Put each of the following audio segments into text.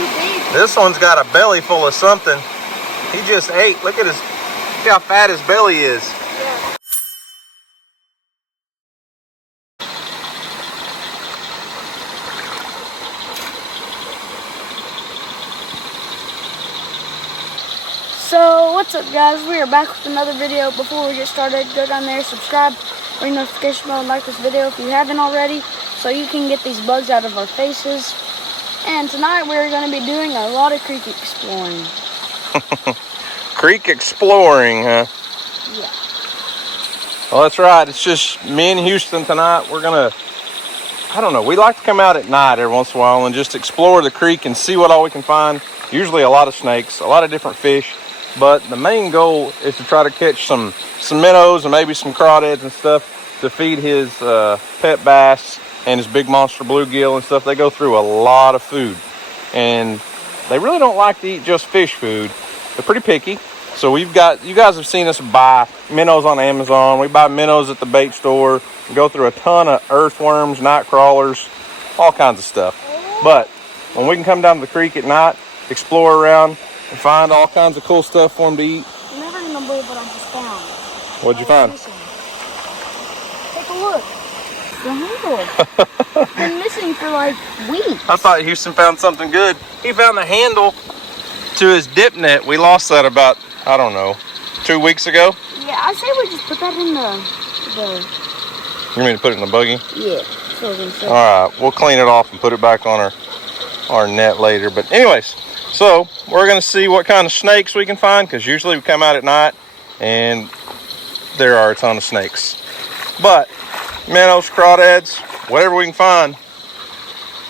too big. This one's got a belly full of something. He just ate. Look at how fat his belly is. Yeah. So what's up, guys? We are back with another video. Before we get started, go down there, subscribe, ring notification bell, and like this video if you haven't already, so you can get these bugs out of our faces. And tonight we're going to be doing a lot of creek exploring. Creek exploring, huh? Yeah. Well, that's right. It's just me and Houston tonight. We're gonna, I don't know, we like to come out at night every once in a while and just explore the creek and see what all we can find. Usually a lot of snakes, a lot of different fish. But the main goal is to try to catch some minnows and maybe some crawdads and stuff to feed his pet bass and his big monster bluegill and stuff. They go through a lot of food, and they really don't like to eat just fish food. They're pretty picky. So you guys have seen us buy minnows on Amazon. We buy minnows at the bait store. We go through a ton of earthworms, night crawlers, all kinds of stuff. But when we can come down to the creek at night, explore around, and find all kinds of cool stuff for them to eat. You're never going to believe what I just found. What'd you find? Take a look. The handle. It's been missing for like weeks. I thought Houston found something good. He found the handle to his dip net. We lost that about, I don't know, 2 weeks ago. Yeah, I say we just put that in the You mean to put it in the buggy? Yeah, that's what I was gonna say. All right, we'll clean it off and put it back on our net later. But anyways, so we're gonna see what kind of snakes we can find, because usually we come out at night and there are a ton of snakes. But minnows, crawdads, whatever we can find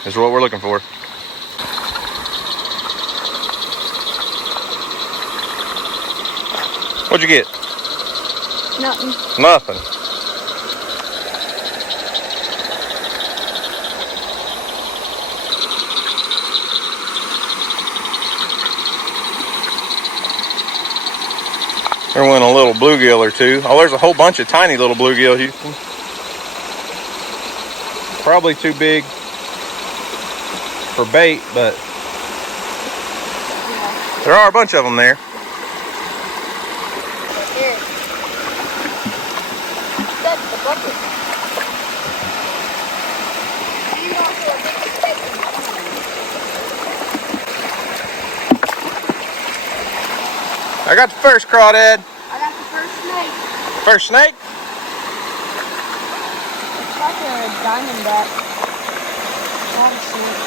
is what we're looking for. What'd you get? Nothing. Nothing. There went a little bluegill or two. Oh, there's a whole bunch of tiny little bluegill, Houston. Probably too big for bait, but there are a bunch of them there. Here. That's the bucket. And also a big stick. I got the first crawdad. I got the first snake. First snake? It's like a diamondback. Not a snake.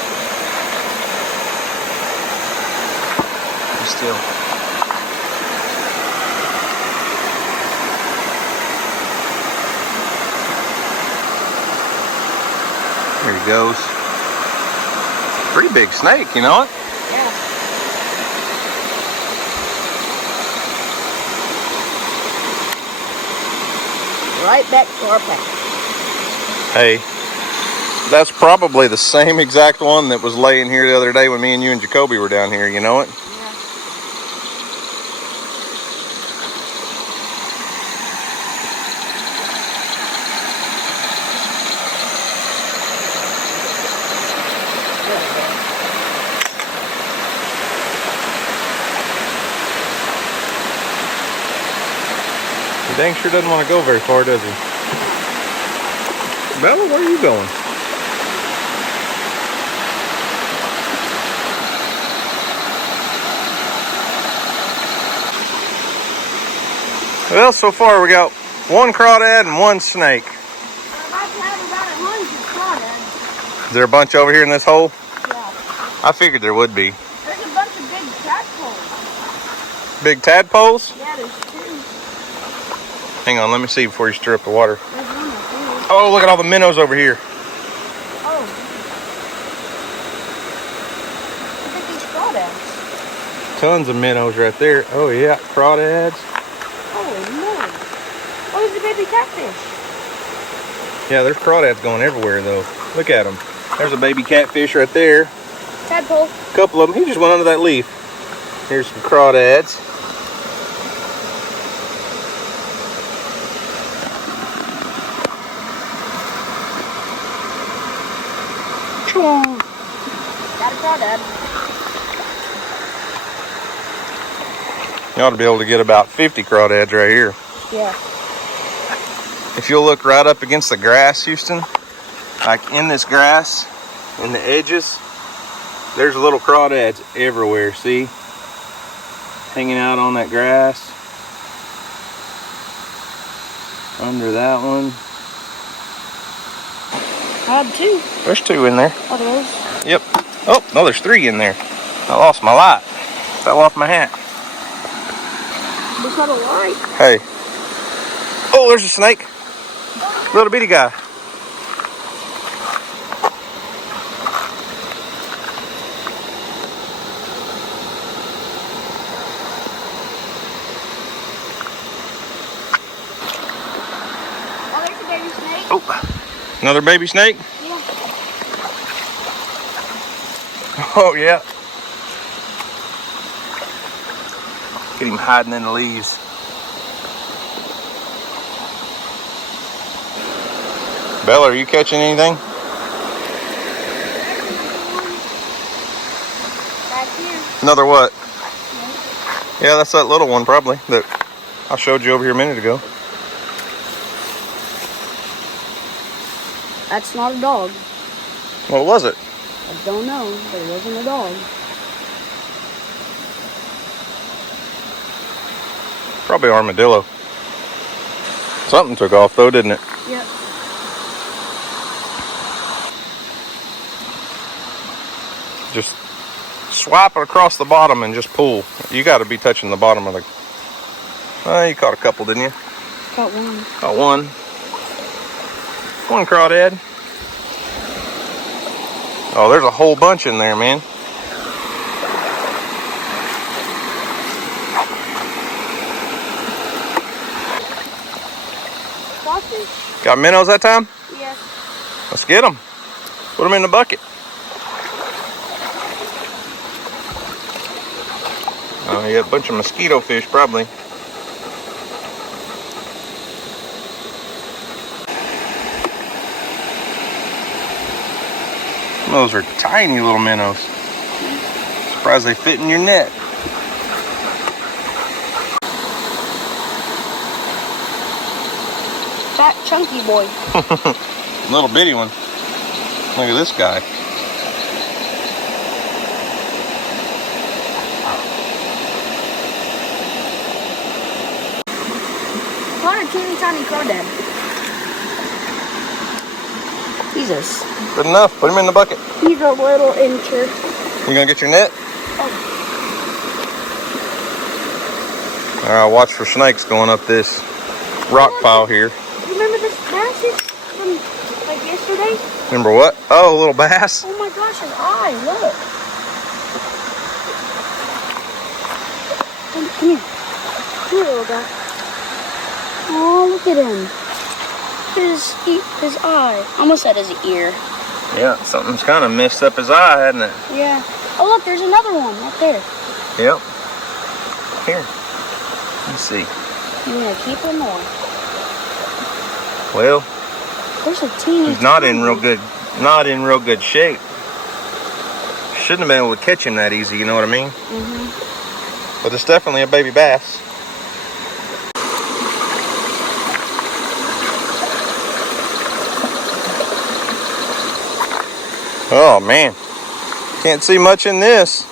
Be still. There he goes. Pretty big snake, you know it? Yeah. Right back to our pack. Hey, that's probably the same exact one that was laying here the other day when me and you and Jacoby were down here, you know it? Yeah. He dang sure doesn't want to go very far, does he? Bella, where are you going? Well, so far we got one crawdad and one snake. We're about to have about 100 crawdads. Is there a bunch over here in this hole? Yeah. I figured there would be. There's a bunch of big tadpoles. Big tadpoles? Yeah, there's 2. Hang on, let me see before you stir up the water. There's 1 or 2. Oh, look at all the minnows over here. Oh. Look at these crawdads. Tons of minnows right there. Oh yeah, crawdads. Holy moly. Oh, there's a baby catfish. Yeah, there's crawdads going everywhere though. Look at them. There's a baby catfish right there. Tadpole. A couple of them. He just went under that leaf. Here's some crawdads. Got a crawdad. You ought to be able to get about 50 crawdads right here. Yeah. If you'll look right up against the grass, Houston, like in this grass, in the edges, there's little crawdads everywhere, see? Hanging out on that grass. Under that one. I had 2. There's 2 in there. Are those? Yep. Oh, no, there's 3 in there. I lost my light. Fell off my hat. There's not a light. Hey. Oh, there's a snake. Little bitty guy. Oh, there's a baby snake. Oh, another baby snake? Yeah. Oh, yeah. Get him hiding in the leaves. Bella, are you catching anything? Back here. Another what? Yeah, that's that little one probably that I showed you over here a minute ago. That's not a dog. What was it? I don't know, but it wasn't a dog. Probably armadillo. Something took off though, didn't it? Yep. Just swipe it across the bottom and just pull. You got to be touching the bottom of the... you caught a couple, didn't you? Caught one. Caught one. One crawdad. Oh, there's a whole bunch in there, man. Crawfish? Got minnows that time? Yeah. Let's get them. Put them in the bucket. Oh, yeah, a bunch of mosquito fish, probably. Those are tiny little minnows. Surprised they fit in your net. Fat, chunky boy. Little bitty one. Look at this guy. What a teeny tiny crawdad. Jesus. Good enough. Put him in the bucket. He's a little incher. You gonna get your net? Oh. All right, watch for snakes going up this rock pile here. Remember this passage from like yesterday? Remember what? Oh, a little bass. Oh my gosh, his eye, look. Come here. Come here, little guy. Oh, look at him. His eye. Almost said his ear. Yeah, something's kind of messed up his eye, hasn't it? Yeah. Oh, look, there's another one right there. Yep. Here. Let's see. You gonna keep him or? Well, There's a teeny. he's not in real good shape. Shouldn't have been able to catch him that easy, you know what I mean? Mm-hmm. But it's definitely a baby bass. Oh man, can't see much in this.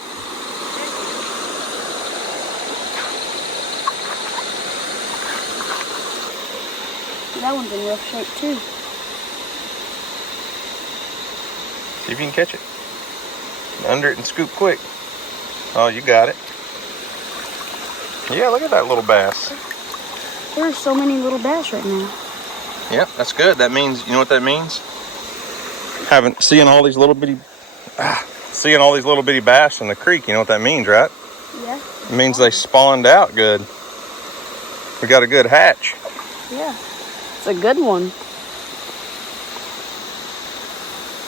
That one's in rough shape too. See if you can catch it. Under it and scoop quick. Oh, you got it. Yeah, look at that little bass. There's so many little bass right now. Yep, that's good. That means, you know what that means? Seeing all these little bitty bass in the creek, you know what that means, right? Yeah. It means they spawned out good. We got a good hatch. Yeah. It's a good one.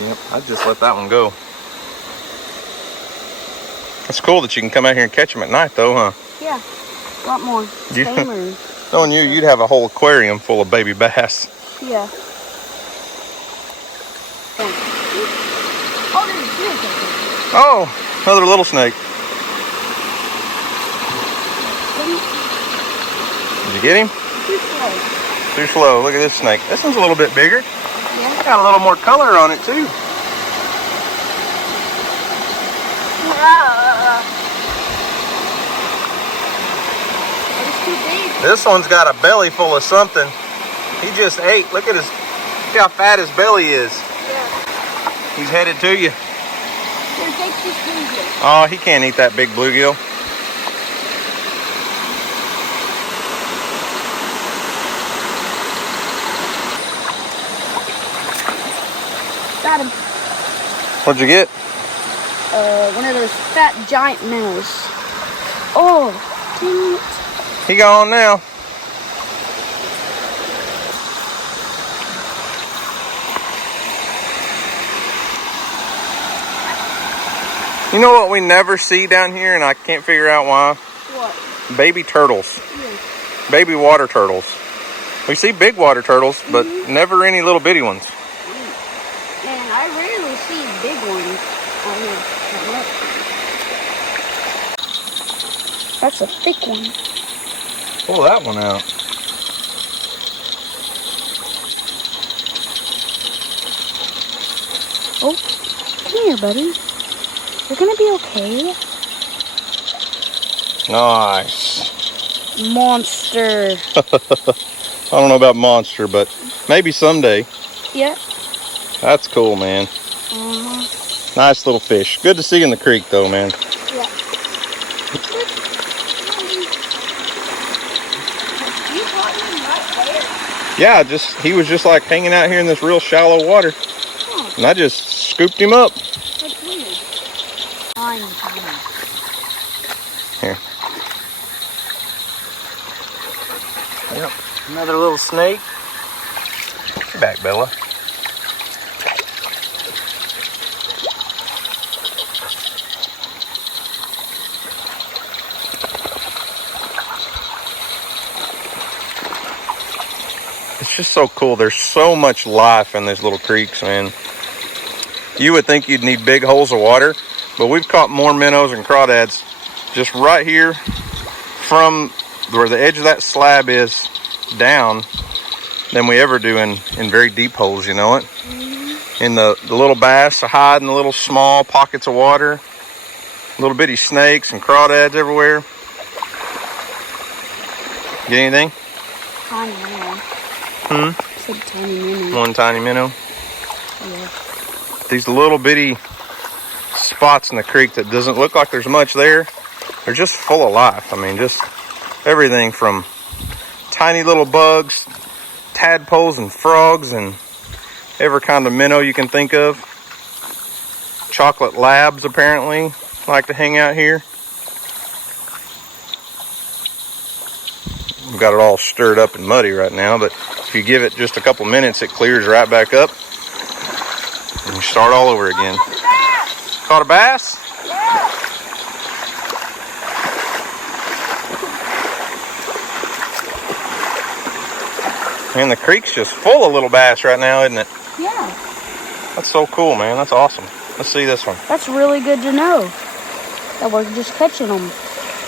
Yep, I'd just let that one go. It's cool that you can come out here and catch them at night though, huh? Yeah. A lot more. Tamer. Knowing you, you'd have a whole aquarium full of baby bass. Yeah. Oh, there's a snake. Oh, another little snake. Come Did you get him? Too slow. Too slow. Look at this snake. This one's a little bit bigger. Yeah. Got a little more color on it too. It's too big. This one's got a belly full of something. He just ate. Look at his, look how fat his belly is. Yeah. He's headed to you. Here, take this bluegill. Oh, he can't eat that big bluegill. Got him. What'd you get? One of those fat giant minnows. Oh, dang it. He gone now. You know what we never see down here, and I can't figure out why? What? Baby turtles. Yeah. Baby water turtles. We see big water turtles, but never any little bitty ones. Man, I rarely see big ones out here. That's a thick one. Pull that one out. Oh, come here, buddy. You're gonna be okay. Nice. Monster. I don't know about monster, but maybe someday. Yeah. That's cool, man. Nice little fish. Good to see in the creek, though, man. Yeah. You caught him right there. Yeah, he was just like hanging out here in this real shallow water. Huh. And I just scooped him up. That's weird. Tiny. Here. Yep. Another little snake. Get back, Bella. It's just so cool. There's so much life in these little creeks, man. You would think you'd need big holes of water, but we've caught more minnows and crawdads just right here from where the edge of that slab is down than we ever do in very deep holes, you know it? In the little bass hide in the little small pockets of water. Little bitty snakes and crawdads everywhere. Get anything? Tiny minnow. Hmm? Said tiny minnow. One tiny minnow. Yeah. These little bitty spots in the creek that doesn't look like there's much there, they're just full of life. I mean, just everything from tiny little bugs, tadpoles and frogs, and every kind of minnow you can think of. Chocolate labs apparently like to hang out here. We've got it all stirred up and muddy right now, but if you give it just a couple minutes, it clears right back up. And you start all over again. Caught a bass? Yeah. Man, the creek's just full of little bass right now, isn't it? Yeah. That's so cool, man. That's awesome. Let's see this one. That's really good to know. That we're just catching them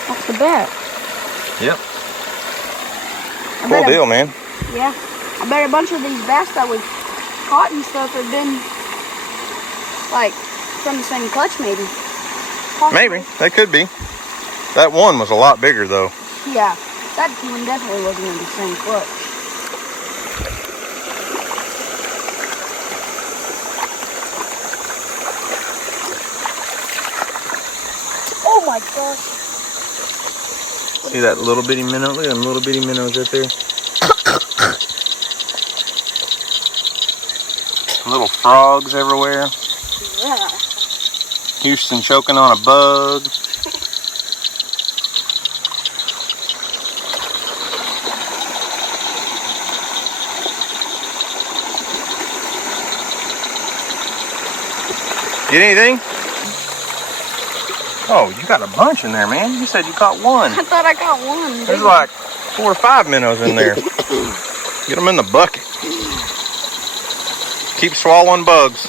off the bat. Yep. Cool deal, man. Yeah. I bet a bunch of these bass that we've caught and stuff have been like from the same clutch, maybe. Possibly. Maybe. They could be. That one was a lot bigger, though. Yeah. That one definitely wasn't in the same clutch. Oh my gosh. See that little bitty minnow? Look at them little bitty minnows right there. Little frogs everywhere. Yeah. Houston choking on a bug. Get anything? Oh, you got a bunch in there, man. You said you caught one. I thought I got one. There's like 4 or 5 minnows in there. Get them in the bucket. Keep swallowing bugs.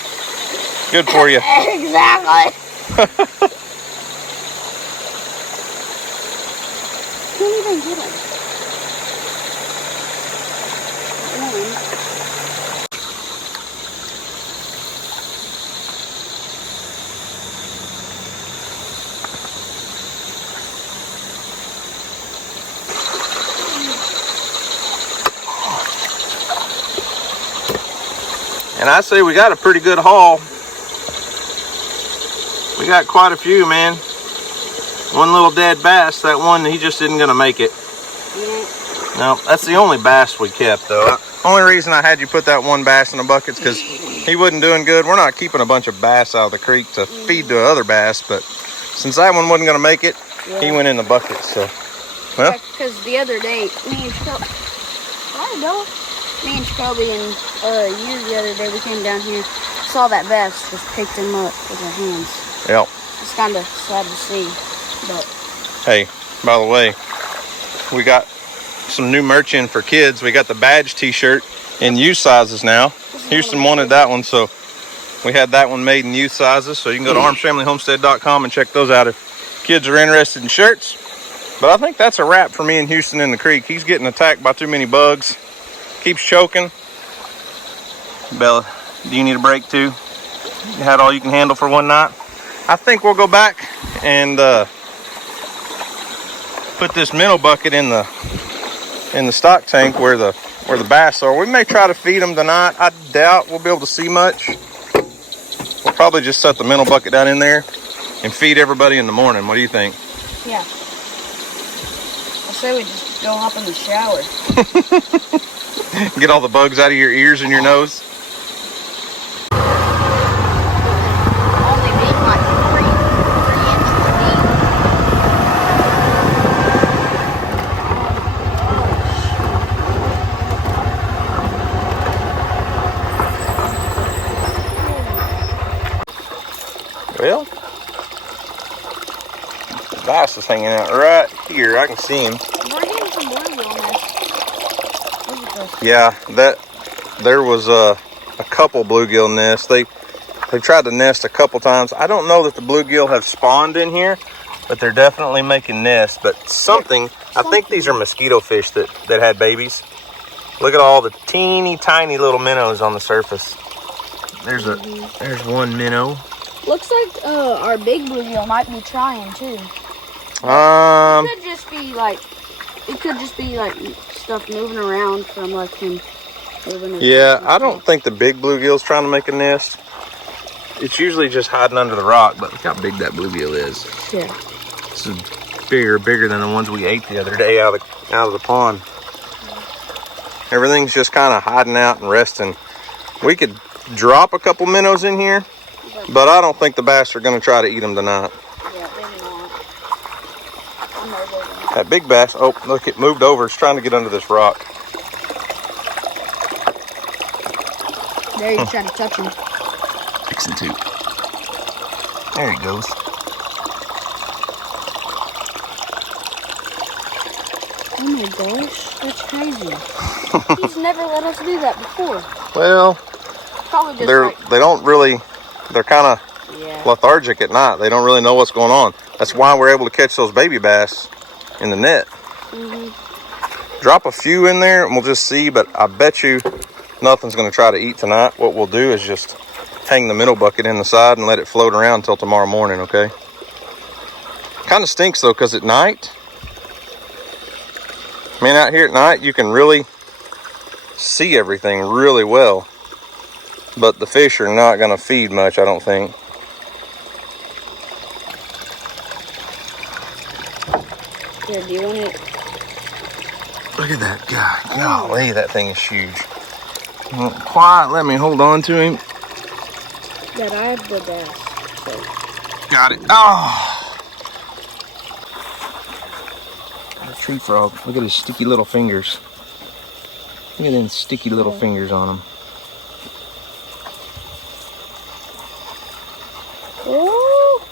Good for you. Exactly. Can't even get them. And I say we got a pretty good haul. We got quite a few, man. One little dead bass, that one, he just isn't gonna make it. No, that's the only bass we kept, though. Only reason I had you put that one bass in the bucket is because he wasn't doing good. We're not keeping a bunch of bass out of the creek to feed to other bass, but since that one wasn't gonna make it, he went in the bucket, so. Well. Because the other day, me and Jacoby and you the other day, we came down here, saw that bass, just picked him up with our hands. Yep. It's kind of sad to see, but. Hey, by the way, we got some new merch in for kids. We got the badge t-shirt in youth sizes now. Houston wanted that one, so we had that one made in youth sizes. So you can go to armsfamilyhomestead.com and check those out if kids are interested in shirts. But I think that's a wrap for me and Houston in the creek. He's getting attacked by too many bugs. Keeps choking. Bella, do you need a break too? You had all you can handle for one night? I think we'll go back and put this minnow bucket in the stock tank where the bass are. We may try to feed them tonight. I doubt we'll be able to see much. We'll probably just set the minnow bucket down in there and feed everybody in the morning. What do you think? Yeah. I say we just go hop in the shower. Get all the bugs out of your ears and your nose. Only being like 3 inches deep. Well, the bass is hanging out right here. I can see him. We're getting some bluegill nests. Look at this. Yeah, there was a couple bluegill nests. They've tried to nest a couple times. I don't know that the bluegill have spawned in here, but they're definitely making nests. But I think these are mosquito fish that had babies. Look at all the teeny tiny little minnows on the surface. There's one minnow. Looks like our big bluegill might be trying too. It could just be like stuff moving around from like him moving. Yeah, I don't think the big bluegill's trying to make a nest. It's usually just hiding under the rock, but look how big that bluegill is. Yeah. This is bigger than the ones we ate the other day out of the pond. Everything's just kind of hiding out and resting. We could drop a couple minnows in here, but I don't think the bass are going to try to eat them tonight. Yeah, maybe not. That big bass, oh, look, it moved over. It's trying to get under this rock. There, you trying to touch him. Fixing to. There he goes. Oh my gosh, that's crazy. He's never let us do that before. Well, probably just they're kind of lethargic at night. They don't really know what's going on. That's why we're able to catch those baby bass in the net. Drop a few in there and we'll just see, but I bet you nothing's going to try to eat tonight. What we'll do is just hang the minnow bucket in the side and let it float around until tomorrow morning, okay? Kind of stinks though, because at night, man, out here at night, you can really see everything really well. But the fish are not going to feed much, I don't think. Here, do you want it? Look at that guy. Golly, that thing is huge. Quiet, let me hold on to him. That I have the bass. So. Got it. Oh! A tree frog. Look at his sticky little fingers. Look at them sticky little fingers on him. Oh!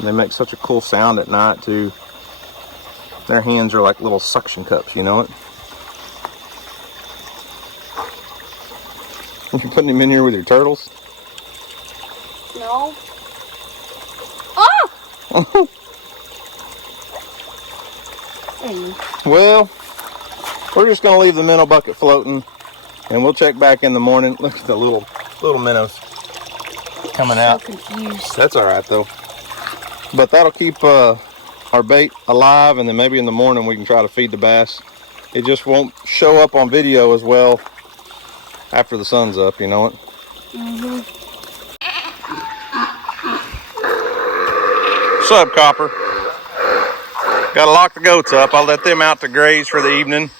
They make such a cool sound at night too. Their hands are like little suction cups, you know it? You're putting him in here with your turtles? No. Oh! Well, we're just gonna leave the minnow bucket floating and we'll check back in the morning. Look at the little minnows coming out. So confused. That's all right though. But that'll keep our bait alive, and then maybe in the morning we can try to feed the bass. It just won't show up on video as well after the sun's up, you know it. What's up, Copper? Gotta lock the goats up. I let them out to graze for the evening,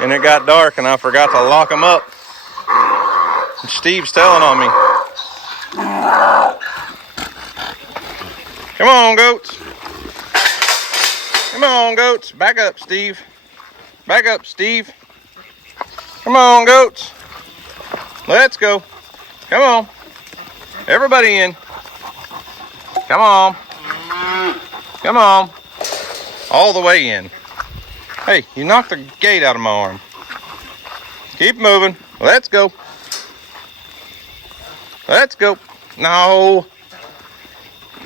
and it got dark and I forgot to lock them up. And Steve's telling on me. Come on, goats. Come on, goats. Back up, Steve. Back up, Steve. Come on, goats. Let's go. Come on. Everybody in. Come on. Come on. All the way in. Hey, you knocked the gate out of my arm. Keep moving. Let's go. Let's go. No.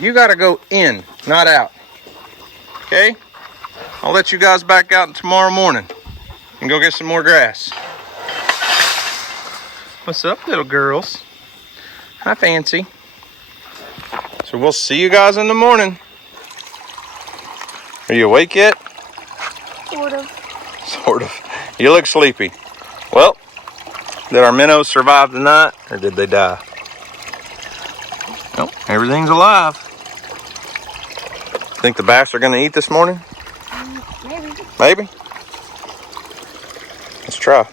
You gotta go in, not out. Okay? I'll let you guys back out tomorrow morning and go get some more grass. What's up, little girls? Hi, Fancy. So we'll see you guys in the morning. Are you awake yet? Sort of. Sort of. You look sleepy. Well, did our minnows survive the night, or did they die? Nope, everything's alive. Think the bass are gonna eat this morning? Maybe. Maybe. Let's try.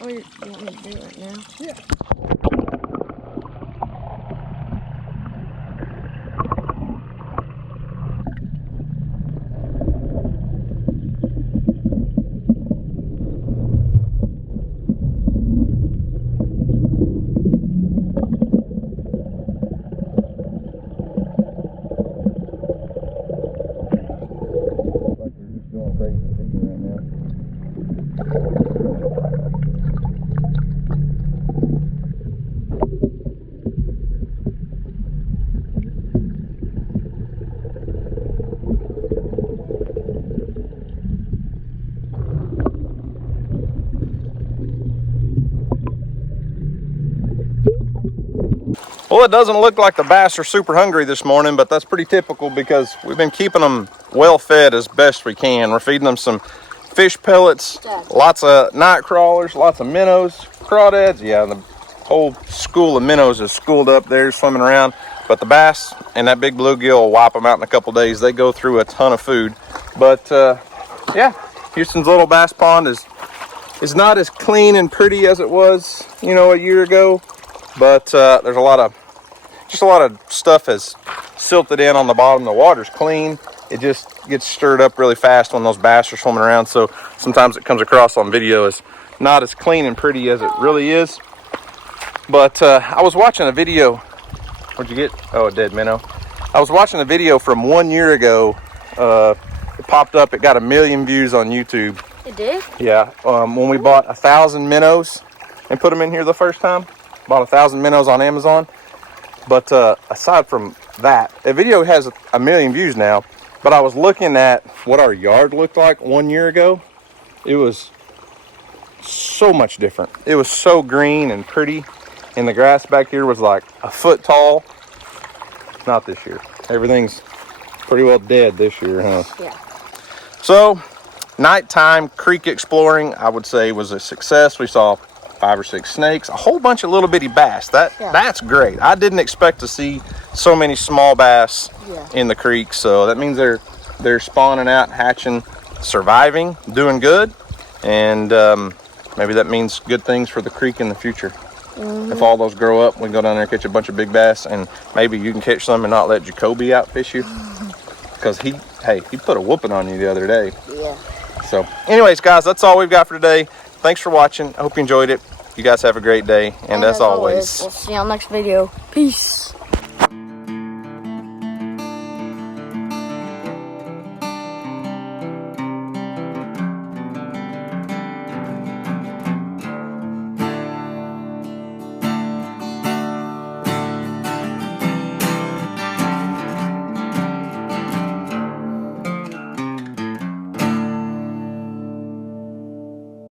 Oh, you want me to do it now? Yeah. Well, it doesn't look like the bass are super hungry this morning, but that's pretty typical because we've been keeping them well fed as best we can. We're feeding them some fish pellets, lots of night crawlers, lots of minnows, crawdads. Yeah, the whole school of minnows is schooled up there swimming around. But the bass and that big bluegill will wipe them out in a couple days. They go through a ton of food. But yeah, Houston's little bass pond is not as clean and pretty as it was, you know, a year ago. But there's a lot of stuff has silted in on the bottom. The water's clean. It just gets stirred up really fast when those bass are swimming around. So sometimes it comes across on video as not as clean and pretty as it really is. But I was watching a video. What'd you get? Oh, a dead minnow. I was watching a video from 1 year ago. It popped up. It got 1 million views on YouTube. It did? Yeah. When we bought 1,000 minnows and put them in here the first time. Bought 1,000 minnows on Amazon. But aside from that, the video has 1 million views now. But I was looking at what our yard looked like 1 year ago. It was so much different. It was so green and pretty. And the grass back here was like a foot tall. Not this year. Everything's pretty well dead this year, huh? Yeah. So, nighttime creek exploring, I would say, was a success. We saw 5 or 6 snakes, a whole bunch of little bitty bass. That's great. I didn't expect to see so many small bass in the creek, so that means they're spawning out, hatching, surviving, doing good, and maybe that means good things for the creek in the future. If all those grow up, we can go down there and catch a bunch of big bass, and maybe you can catch some and not let Jacoby outfish you, because he put a whooping on you the other day. Yeah. So anyways, guys, that's all we've got for today. Thanks for watching. I hope you enjoyed it. You guys have a great day. And as always, we'll see you on the next video. Peace.